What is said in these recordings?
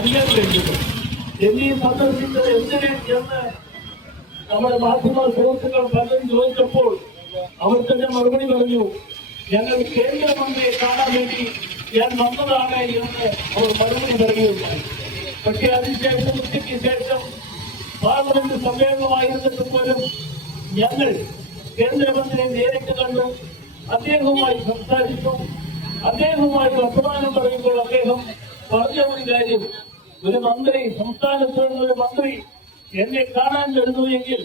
അറിയാൻ വേണ്ടിയിട്ട് ഡൽഹി സന്ദർശിച്ചത് എന്തിന് എന്ന് നമ്മുടെ മാധ്യമ സുഹൃത്തുക്കൾ പലരും ചോദിച്ചപ്പോൾ അവർ തന്നെ മറുപടി പറഞ്ഞു, ഞങ്ങൾ കേന്ദ്രമന്ത്രിയെ കാണാൻ വേണ്ടി ഞാൻ വന്നതാണ് എന്ന് അവർ മറുപടി പറയുകയുണ്ടായി. പക്ഷേ അതിനുശേഷം ഉച്ചയ്ക്ക് ശേഷം പാർലമെന്റ് സമ്മേളനമായിരുന്നിട്ട് പോലും ഞങ്ങൾ കേന്ദ്രമന്ത്രിയെ നേരിട്ട് കണ്ടു, അദ്ദേഹവുമായി സംസാരിച്ചു. അദ്ദേഹവുമായി വർത്തമാനം പറയുമ്പോൾ അദ്ദേഹം പറഞ്ഞ ഒരു കാര്യം, ഒരു മന്ത്രി, സംസ്ഥാനത്ത് നിന്നൊരു മന്ത്രി എന്നെ കാണാൻ വരുന്നു എങ്കിൽ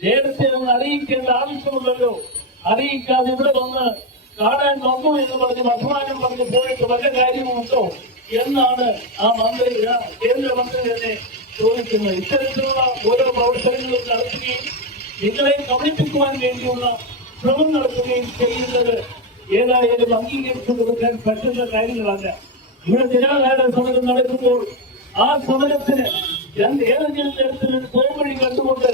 നേരത്തെ ഒന്ന് അറിയിക്കേണ്ട ആവശ്യമുണ്ടല്ലോ, അറിയിക്കാതെ ഇവിടെ വന്ന് കാണാൻ വന്നു എന്ന് പറഞ്ഞ് വർത്തമാനം പറഞ്ഞ് പോയിട്ട് വല്ല കാര്യമുണ്ടോ എന്നാണ് ആ മന്ത്രി, കേന്ദ്രമന്ത്രി തന്നെ ചോദിക്കുന്നത്. ഇത്തരത്തിലുള്ള ഓരോ പ്രവർത്തനങ്ങളും നടത്തുകയും നിങ്ങളെ കബളിപ്പിക്കുവാൻ വേണ്ടിയുള്ള ശ്രമം നടത്തുകയും ചെയ്യുന്നത് ഏതായാലും അംഗീകരിച്ചു കൊടുക്കാൻ പറ്റുന്ന കാര്യങ്ങളല്ല. ഇവിടെ നിരാഹാര സമരം നടക്കുമ്പോൾ ആ സമരത്തിന് ഏതെങ്കിലും തരത്തിലൊരു പോംവഴി കണ്ടുകൊണ്ട്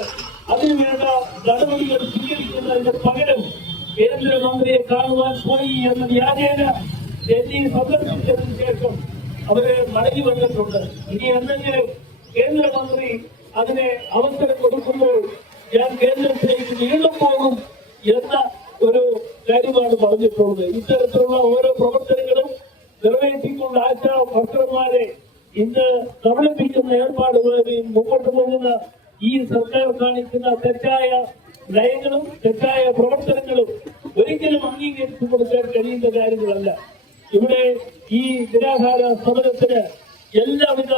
അതിനുവേണ്ട നടപടികൾ സ്വീകരിക്കുന്നതിന് പകരം കേന്ദ്രമന്ത്രിയെ കാണുവാൻ പോയി എന്ന വ്യാജേന ഡൽഹി സന്ദർശിച്ചതിനു ശേഷം അവര് മടങ്ങി വന്നിട്ടുണ്ട്. ഇനി എന്തെങ്കിലും കേന്ദ്രമന്ത്രി അതിനെ അവസരം കൊടുക്കുമ്പോൾ ഞാൻ കേന്ദ്രത്തിലേക്ക് വീണ്ടും പോകും എന്ന ഒരു കാര്യമാണ് പറഞ്ഞിട്ടുള്ളത്. ഇത്തരത്തിലുള്ള ഓരോ പ്രവർത്തനങ്ങളും നിറവേറ്റിക്കൊണ്ട് ആശാ വർക്കർമാരെ ഇന്ന് കബളിപ്പിക്കുന്ന ഏർപ്പാടുകളെയും മുമ്പോട്ട് പോകുന്ന ഈ സർക്കാർ കാണിക്കുന്ന തെറ്റായ നയങ്ങളും തെറ്റായ പ്രവർത്തനങ്ങളും ഒരിക്കലും അംഗീകരിച്ചു കൊടുക്കാൻ കഴിയുന്ന കാര്യങ്ങളല്ല. ഇവിടെ ഈ നിരാഹാര സമരത്തിന് എല്ലാവിധ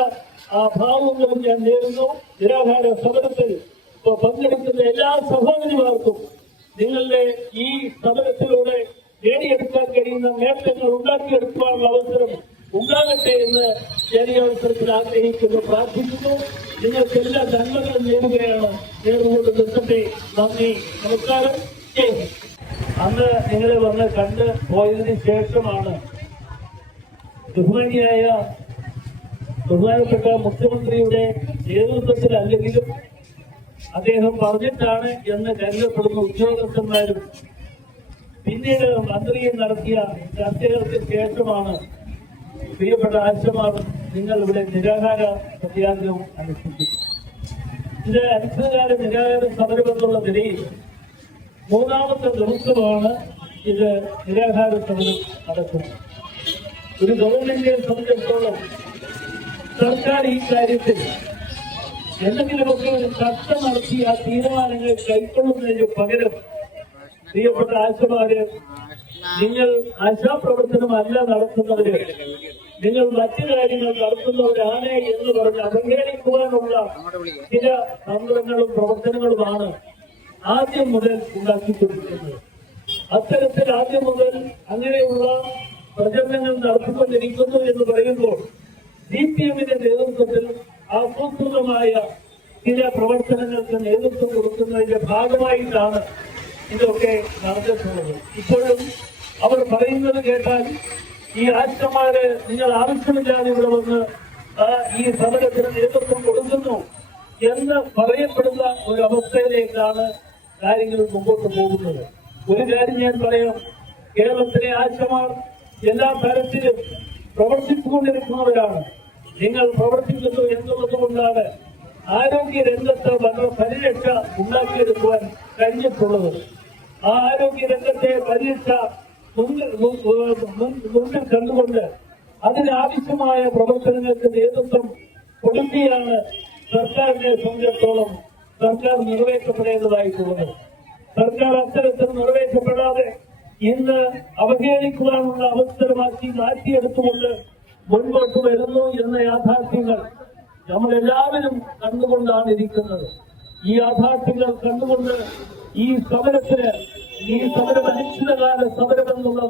ഭാവങ്ങളും ഞാൻ നേരുന്നു. നിരാഹാര സമരത്തിൽ പങ്കെടുക്കുന്ന എല്ലാ സഹോദരിമാർക്കും നിങ്ങളുടെ ഈ സമരത്തിലൂടെ നേടിയെടുക്കാൻ കഴിയുന്ന നേട്ടങ്ങൾ ഉണ്ടാക്കിയെടുക്കാനുള്ള അവസരം ഉണ്ടാകട്ടെ എന്ന് ഞാൻ ഈ അവസരത്തിൽ ആഗ്രഹിക്കുന്നു, പ്രാർത്ഥിക്കുന്നു. നിങ്ങൾക്ക് എല്ലാ നന്മകളും നേടുകയാണ്. നേർന്നുകൊണ്ട് നിർത്തട്ടെ. നന്ദി, നമസ്കാരം. അന്ന് നിങ്ങളെ വന്ന് കണ്ട് പോയതിനു ശേഷമാണ് ബഹുമാനപ്പെട്ട മുഖ്യമന്ത്രിയുടെ നേതൃത്വത്തിൽ അല്ലെങ്കിലും അദ്ദേഹം പറഞ്ഞിട്ടാണ് എന്ന് കരുതപ്പെടുന്ന ഉദ്യോഗസ്ഥന്മാരും പിന്നീട് മന്ത്രിയും നടത്തിയ ചർച്ചകൾക്ക് ശേഷമാണ് പ്രിയപ്പെട്ട ആശമാർ നിങ്ങൾ ഇവിടെ നിരാഹാര സത്യാഗ്രഹവും അനുഷ്ഠിച്ചു. ഇത് അനിശ്ചിതകാല നിരാഹാര സമരമെന്നുള്ള നിലയിൽ മൂന്നാമത്തെ ദിവസമാണ് ഇത് നിരാഹാര സമരം നടക്കുന്നത്. ഒരു ഗവൺമെന്റിനെ സംബന്ധിച്ചിടത്തോളം സർക്കാർ ഈ കാര്യത്തിൽ എന്തെങ്കിലുമൊക്കെ ഒരു ചർച്ച നടത്തി ആ തീരുമാനങ്ങൾ കൈക്കൊള്ളുന്നതിന് പകരം പ്രിയപ്പെട്ട ആശമാര്, നിങ്ങൾ ആശാപ്രവർത്തനമല്ല നടത്തുന്നവര്, നിങ്ങൾ മറ്റു കാര്യങ്ങൾ നടത്തുന്നവരാണ് എന്ന് പറഞ്ഞ് അവഹേളിക്കുവാനുള്ള ചില തന്ത്രങ്ങളും പ്രവർത്തനങ്ങളുമാണ് ആദ്യം മുതൽ ഉണ്ടാക്കിക്കൊണ്ടിരിക്കുന്നത്. അത്തരത്തിൽ ആദ്യം മുതൽ അങ്ങനെയുള്ള പ്രചരണങ്ങൾ നടത്തിക്കൊണ്ടിരിക്കുന്നു എന്ന് പറയുമ്പോൾ CPM-ന്റെ നേതൃത്വത്തിൽ ആസൂത്രിതമായ ചില പ്രവർത്തനങ്ങൾക്ക് നേതൃത്വം കൊടുക്കുന്നതിന്റെ ഭാഗമായിട്ടാണ് ഇതൊക്കെ നടന്നിട്ടുള്ളത്. ഇപ്പോഴും അവർ പറയുന്നത് കേട്ടാൽ ഈ ആശമാര് നിങ്ങൾ ആവശ്യമില്ലാതെ ഇവിടെ വന്ന് ഈ സമരത്തിന് നേതൃത്വം കൊടുക്കുന്നു എന്ന് പറയപ്പെടുന്ന ഒരു അവസ്ഥയിലേക്കാണ് കാര്യങ്ങൾ മുമ്പോട്ട് പോകുന്നത്. ഒരു കാര്യം ഞാൻ പറയാം, കേരളത്തിലെ ആശമാർ എല്ലാ തരത്തിലും പ്രവർത്തിച്ചുകൊണ്ടിരിക്കുന്നവരാണ്. നിങ്ങൾ പ്രവർത്തിക്കുന്നു എന്നുള്ളത് കൊണ്ടാണ് ആരോഗ്യ രംഗത്ത് വളരെ പരിരക്ഷ ഉണ്ടാക്കിയെടുക്കുവാൻ കഴിഞ്ഞിട്ടുള്ളത്. ആ ആരോഗ്യ രംഗത്തെ പരിരക്ഷ മുന്നിൽ കണ്ടുകൊണ്ട് അതിനാവശ്യമായ പ്രവർത്തനങ്ങൾക്ക് നേതൃത്വം കൊടുക്കുകയാണ് സർക്കാരിനെ സംബന്ധിച്ചിടത്തോളം സർക്കാർ നിറവേറ്റപ്പെടേണ്ടതായിട്ടുള്ളത്. സർക്കാർ അത്തരത്തിൽ നിറവേറ്റപ്പെടാതെ ഇന്ന് അവഹേളിക്കുവാനുള്ള അവസരമാക്കി മാറ്റിയെടുത്തുകൊണ്ട് മുൻപോട്ട് വരുന്നു എന്ന യാഥാർത്ഥ്യങ്ങൾ നമ്മളെല്ലാവരും കണ്ടുകൊണ്ടാണ് ഇരിക്കുന്നത്. ഈ യാഥാർത്ഥ്യങ്ങൾ കണ്ടുകൊണ്ട് ഈ സമരം അനിശ്ചിതകാല സമരമെന്നുള്ള